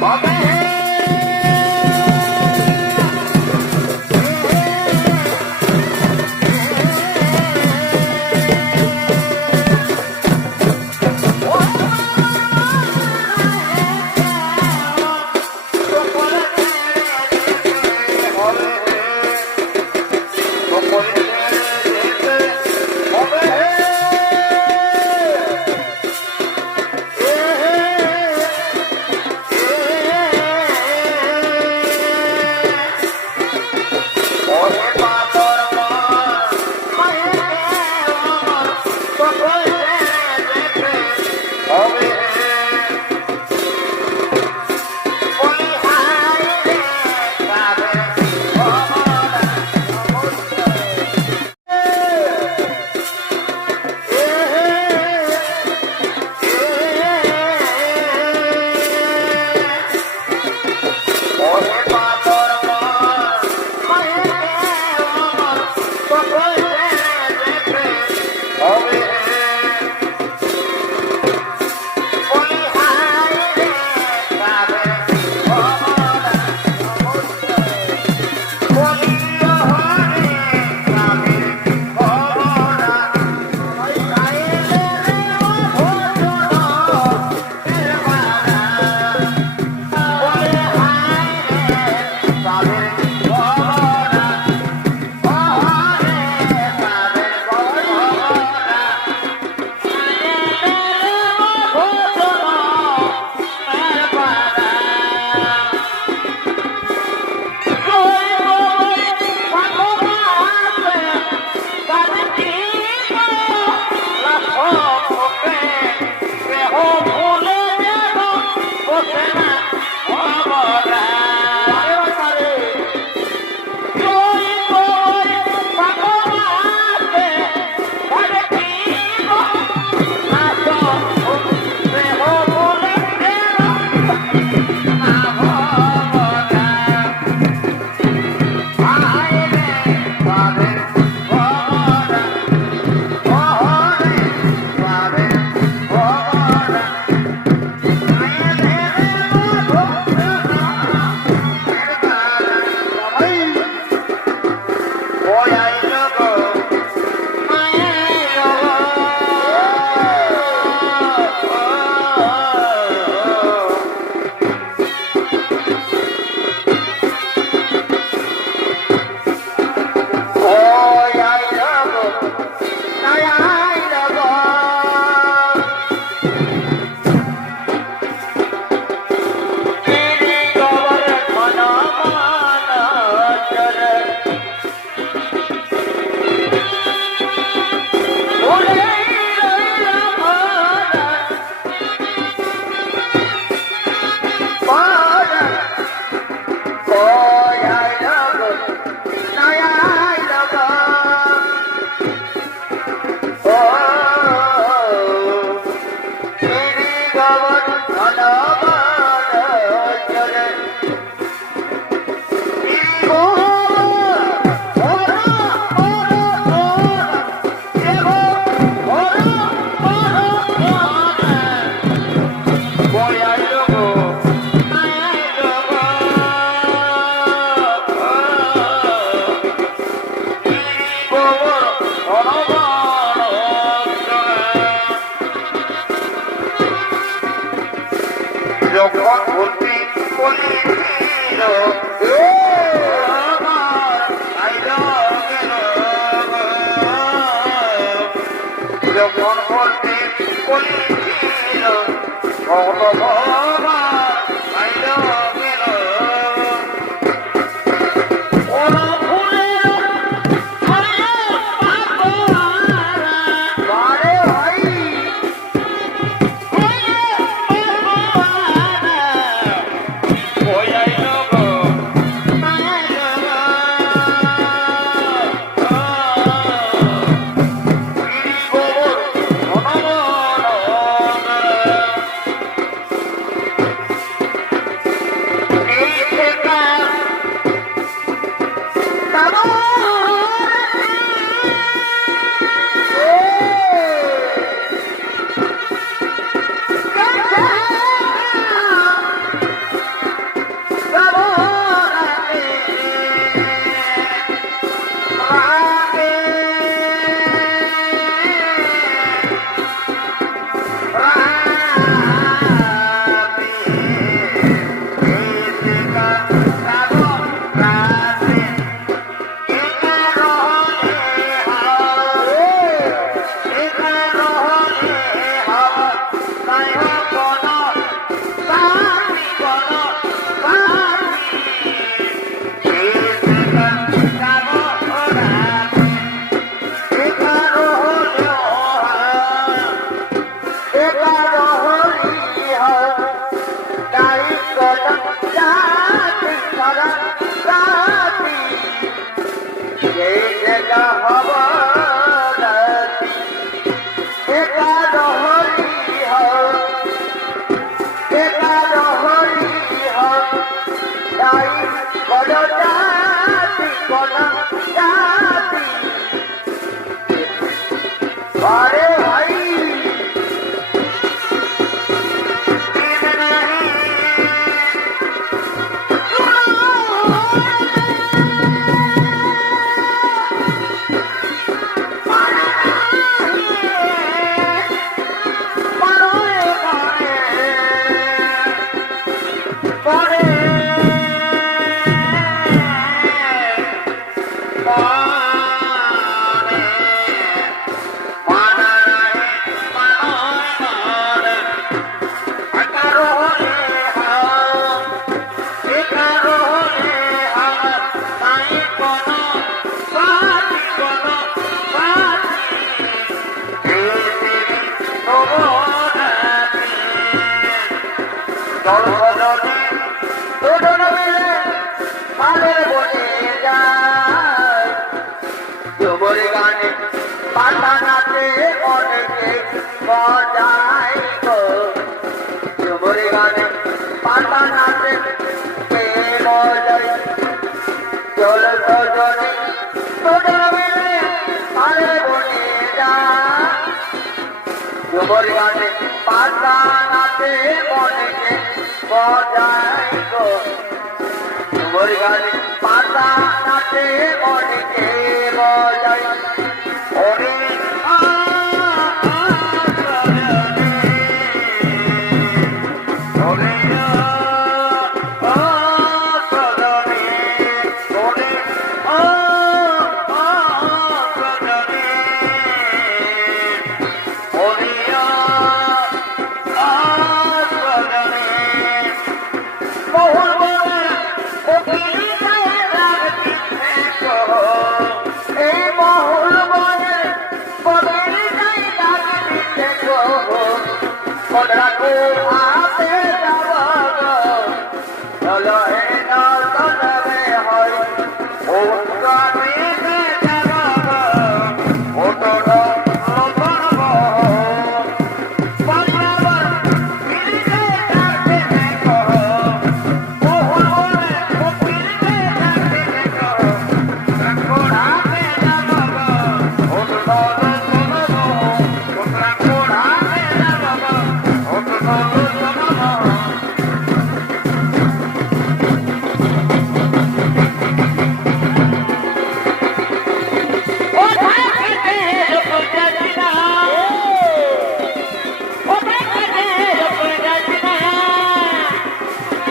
Bye.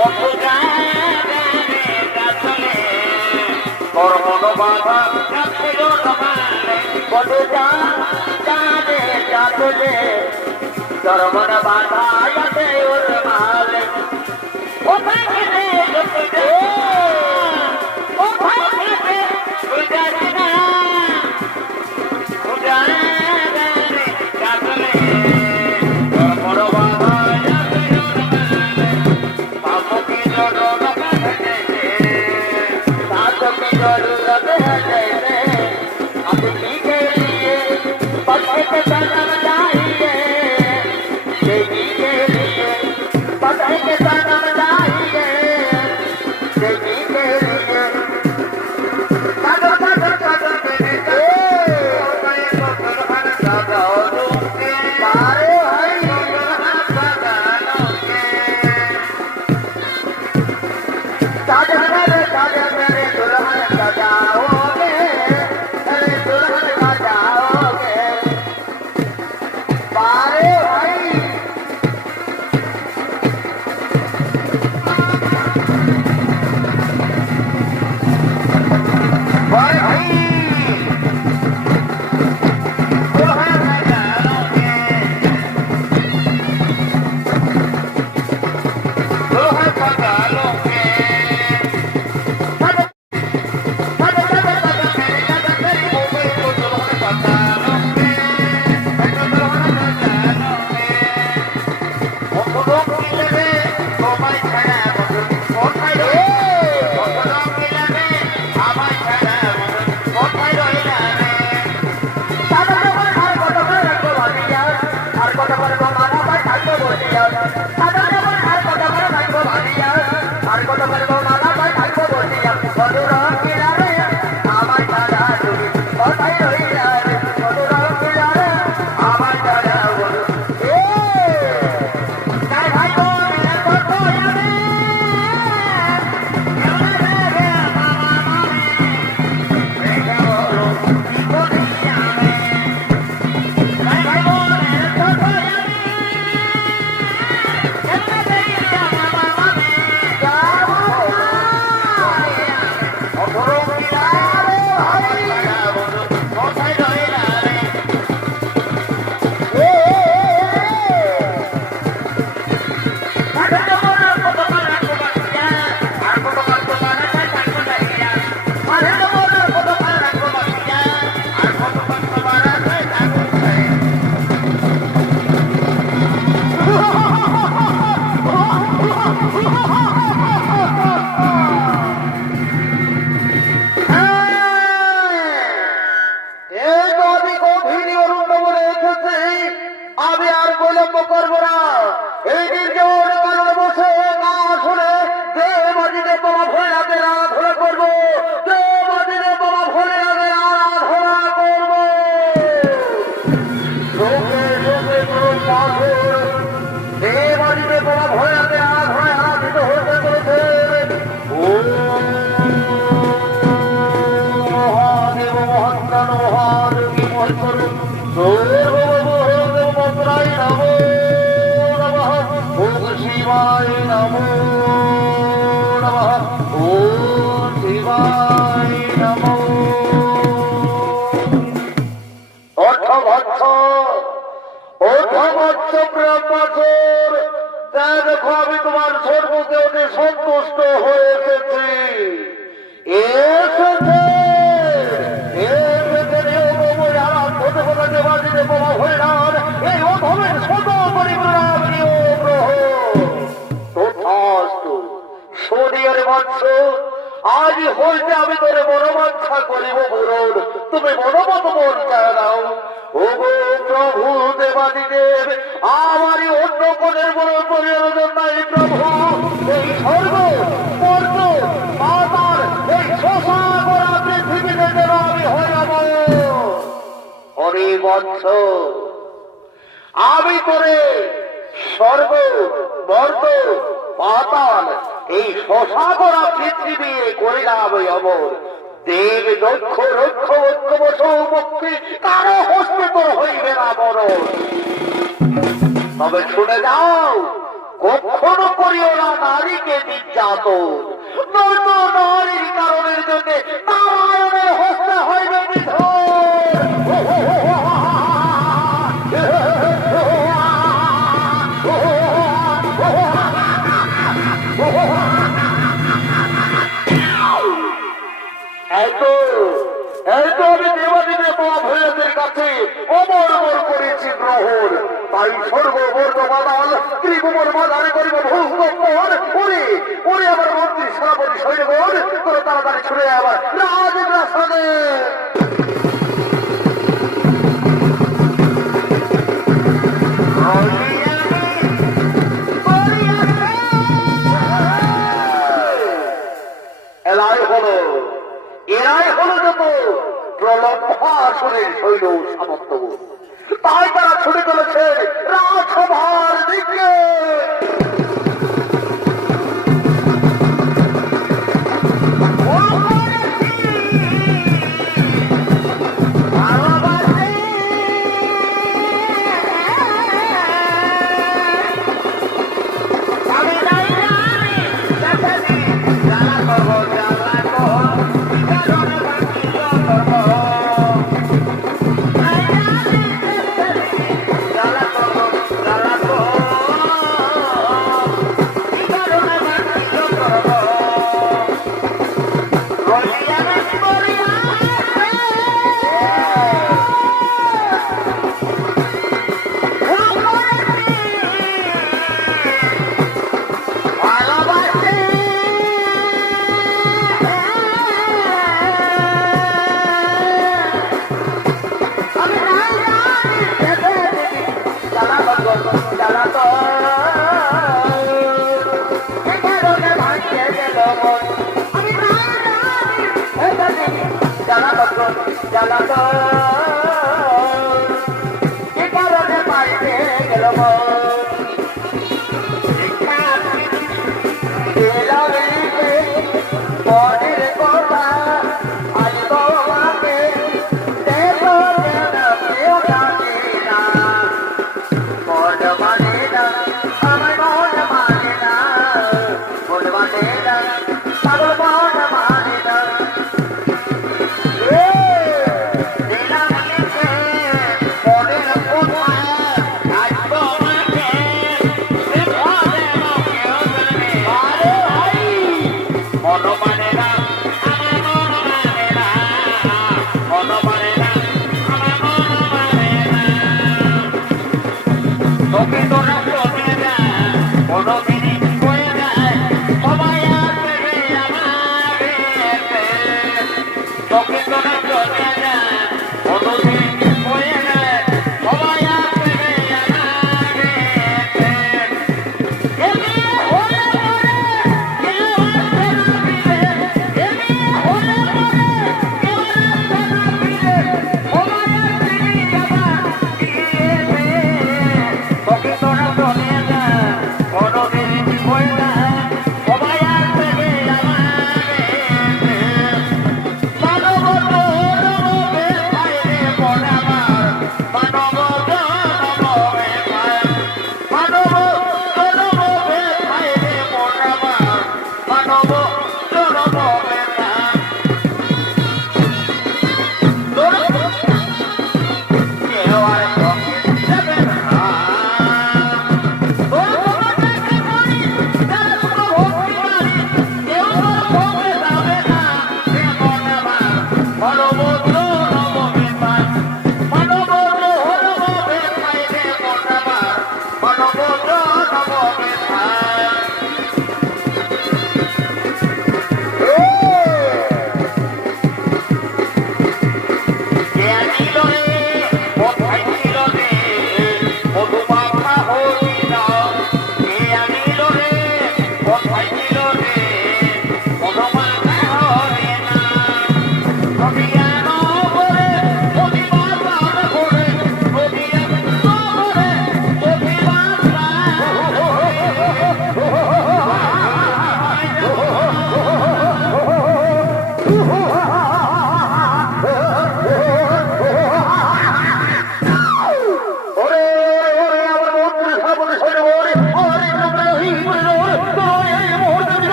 What বাধা ছিল তোমালে বধু জানে যাতে তোর মন বাধা আছে ওর মালে ও ভাই রে ও ভাই রে উজারে না উজারে রে কাটলে তোর মন বাধা আছে ওর মালে বাবু কি জড় কাটলে साथ में जरूरत है जैसे अपनी के लिए पढ़े के सनम चाहिए देवी के लिए पढ़े के सनम चाहिए देवी के लिए साधो साधो साधो मेरे को मैं तो दुल्हन साधा दूंगी मारे भाई दुल्हन साधा दूंगी साधो मेरे साधो मेरे दुल्हन सजाओगे अरे दुल्हन सजाओगे मारे भाई দেখো আমি তোমার সর্বকে ওকে সন্তুষ্ট হয়ে এসেছি আজ হইতে আমি তোরে মনোবাঞ্ছা করিব পুরন তুমি মনোমত মন চায় দাও ও গো প্রভু দেবাদিদেব আমারই অন্য কোণের বড় প্রয়োজন নাই প্রভু এই স্বর্গ পর্ব পাতাল এই শোষা করা পৃথিবীতে যেন আমি হয়ে যাব হরি বৎস আমি তোরে স্বর্গ মর্ত পাতাল এই শোষা করা পৃথিবী করিলাম অমর দেব দক্ষ রক্ষ ঐক্য মুক্তি কারো হস্তে তোর হইবে না মরণ তবে শুনে যাও কখনো করিও না নারীকে নির্যাতন নয়তো নারীর কারণের জন্য নারায়ণের কাছে অমর করেছি গ্রহণ। তাই সর্ববর্ধমাদাল ত্রিভুবন মাদারে করিব ভূগোপন। ওরে ওরে আমার মন্ত্রী সেনাপতি সৈন্যগণ, তোরা তাড়াতাড়ি ছুড়ে আবার রাজপ্রাসাদে। এরাই হলো যত প্রলম্বাসনের শৈল সামন্ত। তাই তারা ছুটে চলেছে রাজসভার দিকে।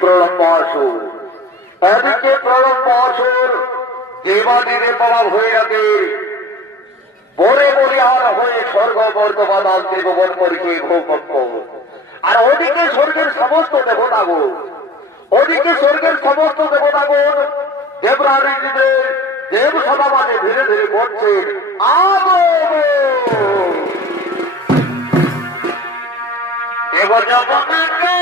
প্রলম্ব আসুর, এদিকে প্রলম্ব আসুর দেবাদিদের বাবা হয়ে গেছে বলে বলে আর হয়ে স্বর্গ বর্তমান দেববন করিকে ভূকম্প। আর ওদিকে স্বর্গের সমস্ত দেবতাগণ, ওদিকে স্বর্গের সমস্ত দেবতাগণ দেবরানীদের দেব সভা মাঝে ধীরে ধীরে করছে এবার জগন্নাথকে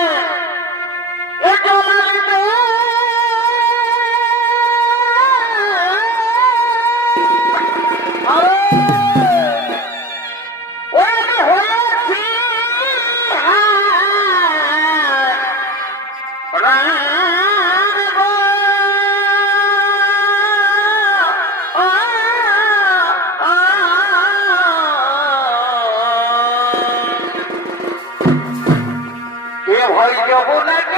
ভাই জগন্নাথকে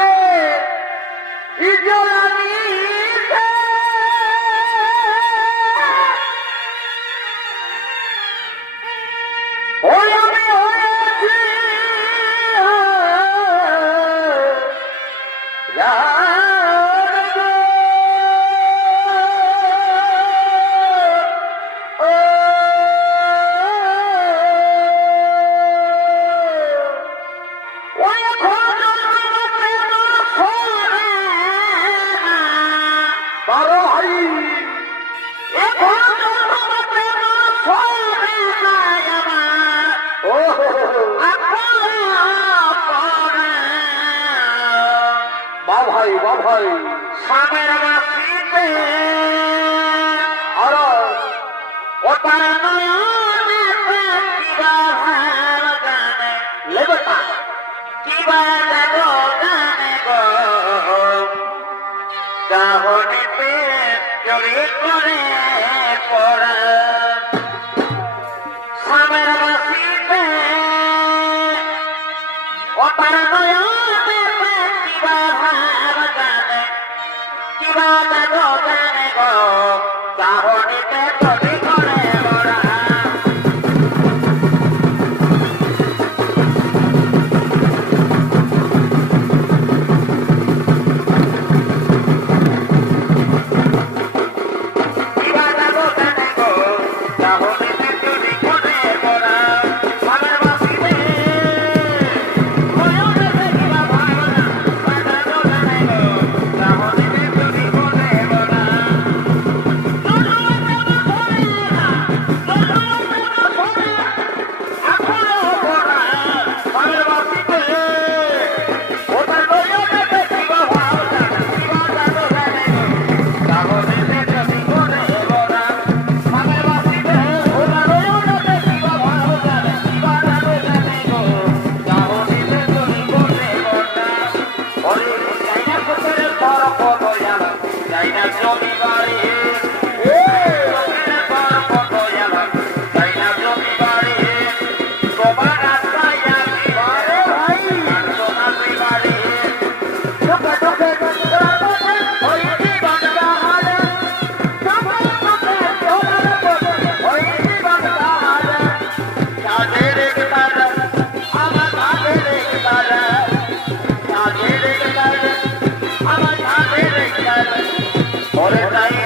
ভাই সামের বাসিতে আর ওটা নয়নে কিবা গানে লেবটা কিবা লাগো গানে গো গাহনিতে চড়ি করে পড়া সামের বাসিতে ওটা নয়নে কিবা চাহনিতে চলি করে ওরা All the time.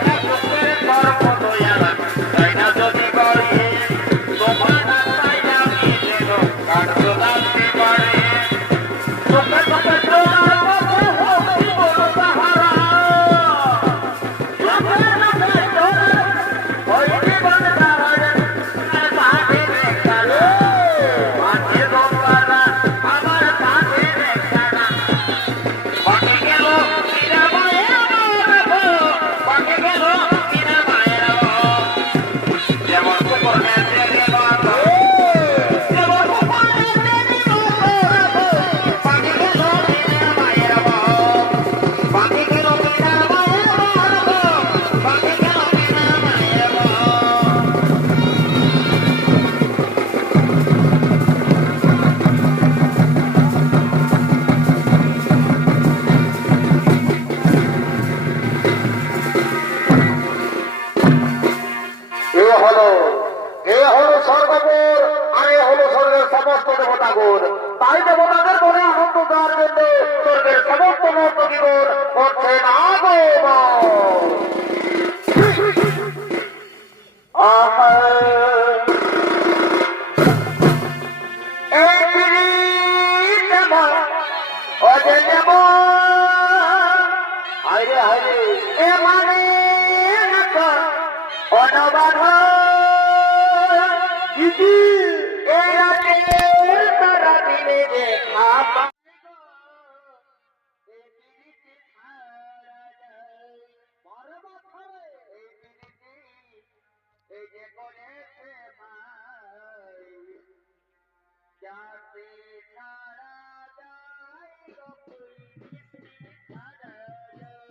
মতো জীবন করছে না গো মন। আহা এই পীড়িত মন ওজে যাব হায়রে হায়রে এ মানে অনবাধ দিদি এ রাতের তারা দিনে দেখা এই যে করেছে ভাই যাতে ছাড়া যায় ছাড়া যায়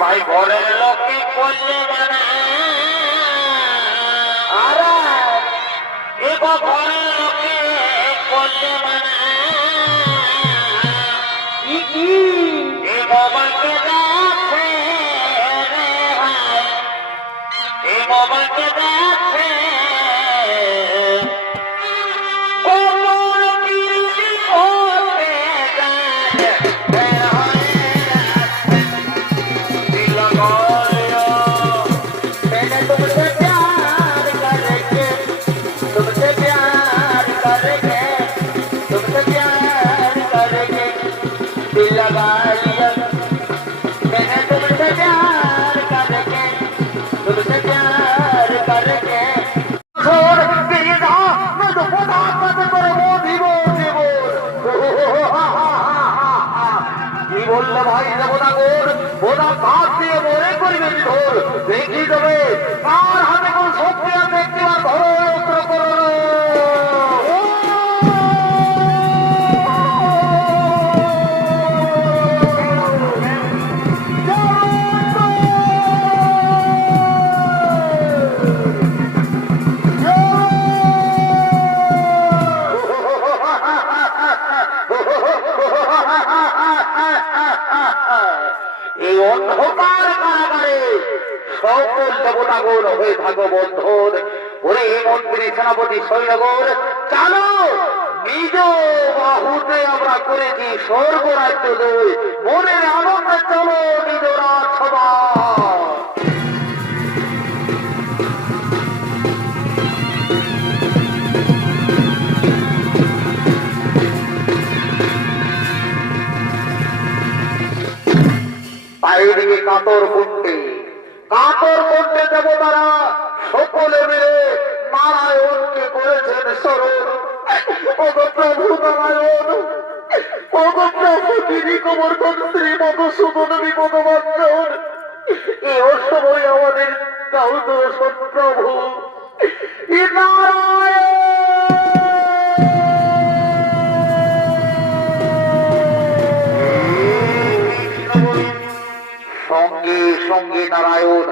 ভাই ঘরের লোককে করলে মানা আর ঘরের লোককে করলে মানা এ বাবাকে দেখে রে ভাই এ বাবাকে দেখে ভাই দেবতাগর বোধা কাঠ দিয়ে মনে করিবে ধর দেখি দেবে কার হাতে কোন শক্তি আছে একটি ধরো অস্ত্র করো এই অন্ধকার কারাগারে সকল দেবতাগণ হয়ে থাকো বন্ধন ওরে মন্ত্রী সেনাপতি সৈন্যগণ চালো নিজ বাহুতে আমরা করেছি স্বর্গ রাজ্য দই মনের আনন্দে চলো নিজ রাজসভা চারিদিকে কাতর কুণ্ডে দেবতারা সকলে মিলে নারায়ণকে করেছেন স্মরণ প্রভু নারায়ণ প্রভু তিনি গোবর্ধন শ্রী মধুসূদন বিপদবাঞ্চন এই অসময় আমাদের দাও দর্শন প্রভু নারায়ণ সঙ্গে সঙ্গে নারায়ণ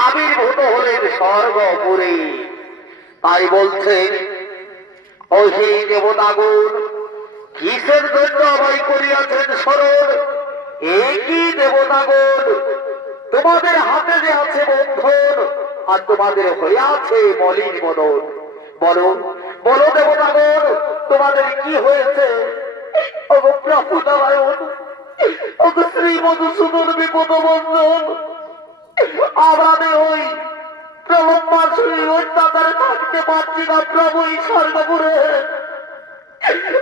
আবির্ভূত হলেন স্বর্গপুরে তাই বলছেন ও সেই দেবতাগণ কিসের জন্য আমায় করিয়াছেন স্মরণ একই দেবতাগণ তোমাদের হাতে যে আছে বন্ধন আর তোমাদের হয়ে আছে মলিন বদন বলো বলো দেবতাগণ তোমাদের কি হয়েছে প্রভু নারায়ণ শ্রী মধুসূদন বিপদবন্ধন আমাদের ওই প্রলম্বাসী অত্যাচারে থাকতে পারছি না প্রভু এই স্বর্গপুরে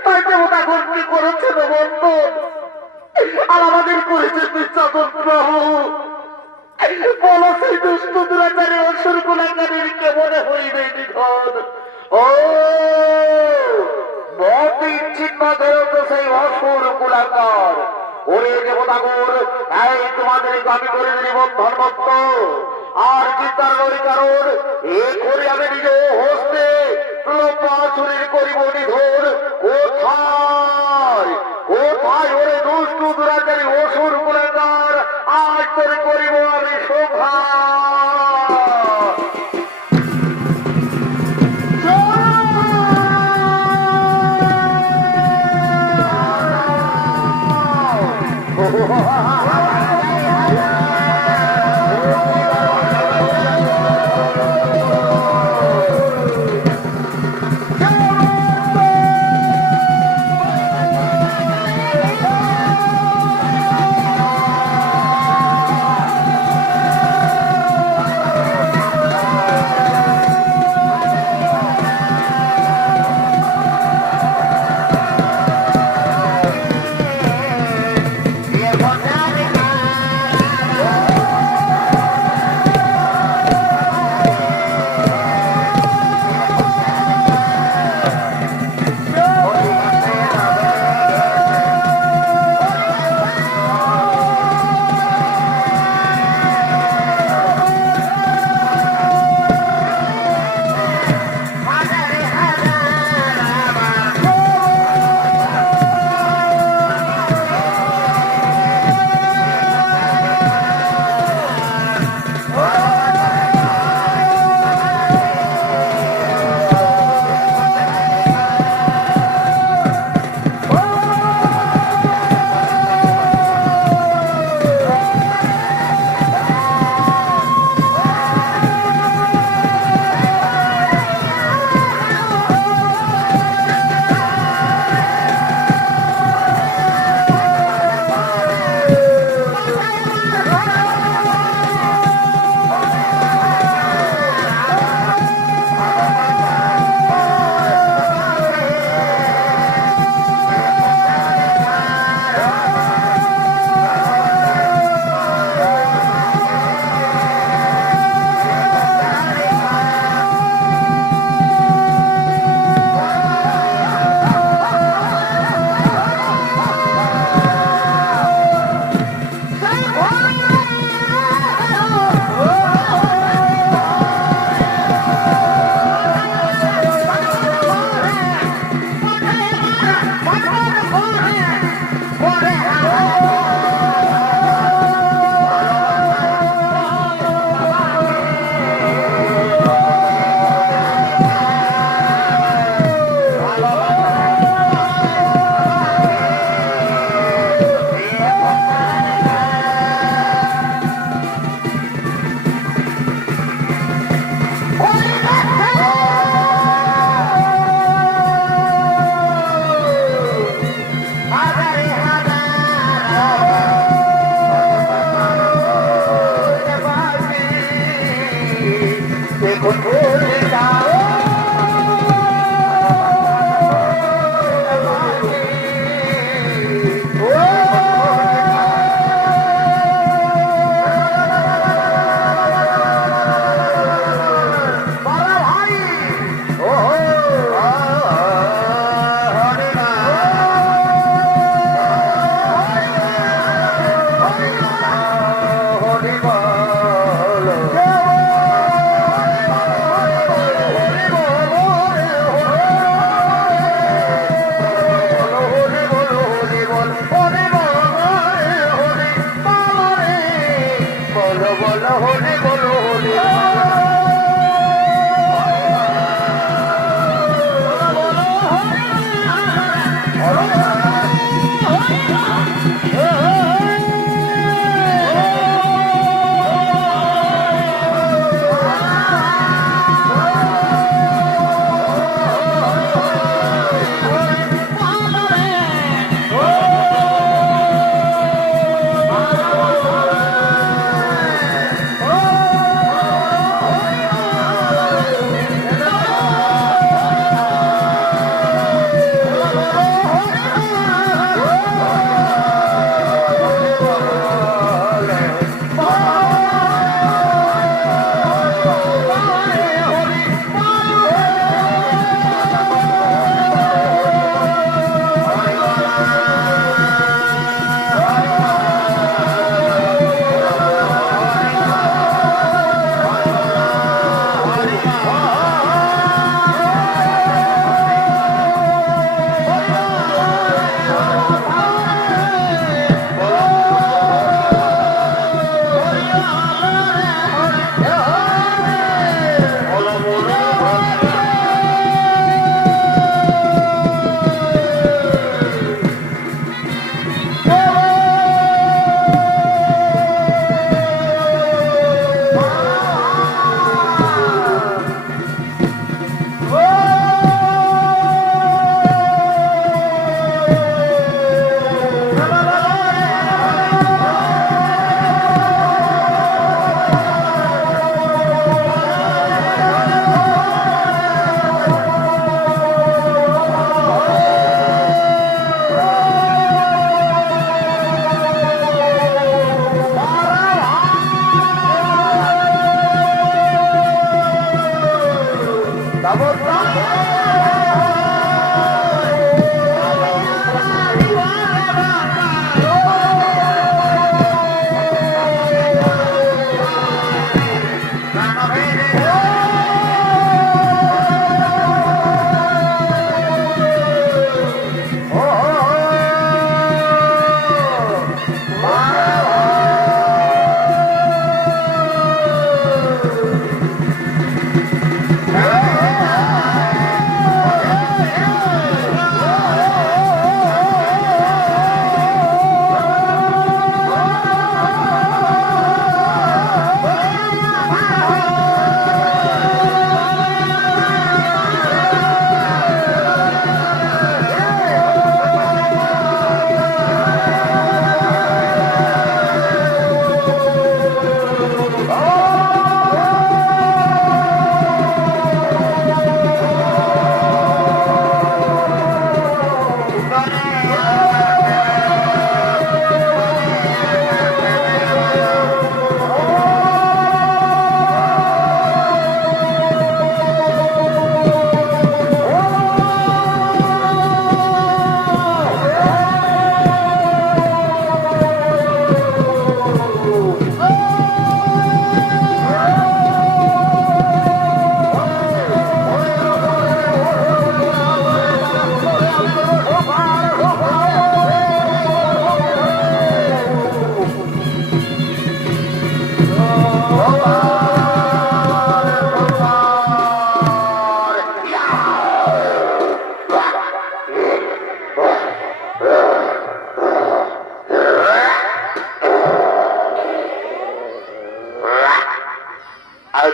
তাই দেবতা গণকে করেছেন বন্ধন, আর আমাদের করেছে নির্যাতন। প্রভু বলো সেই দুষ্ট দুরাচারী অসুর গুণাকারীর কেমনে হইবে নিধন? ও মতি চিহ্ন ধরত সেই অসুর কুলাকার। ওরে দেবতাগণ, এই তোমাদের আমি করে দিলি বন্ধনমুক্ত। আর চিন্তার নই কারণ এ করে আমি নিজে হস্তে প্রলোপাসুরের করিব নিধন। কোথায় কোথায় ওরে দুষ্ট দুরাচারী অসুর কুলাকার, আজ তোর করিব আমি শোভা।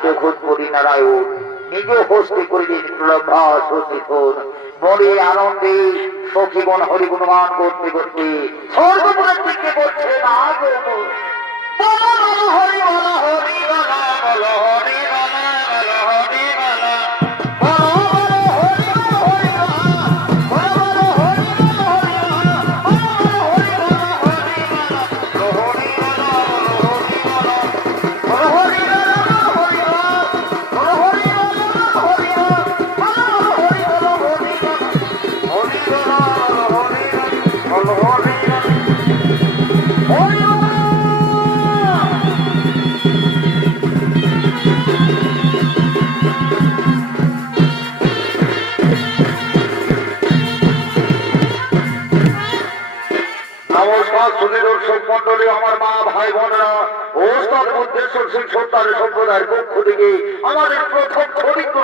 দেখুন হরিনারায়ণ নিজ হস্তে করিলেন প্রলভা সচিথন মনে আনন্দে সখীগণ হরিগুণমান করতে করতে স্বর্গপুরের দিকে করছে না হরি বল হরি বল বল হরি বল বল হরি বল মন্ডলী আমার মা ভাই বোনেরা ওস্তাদ বুদ্ধেশ্বর সিং সর্দারের সম্প্রদায়ের পক্ষ থেকে আমাদের প্রথম চরিত্র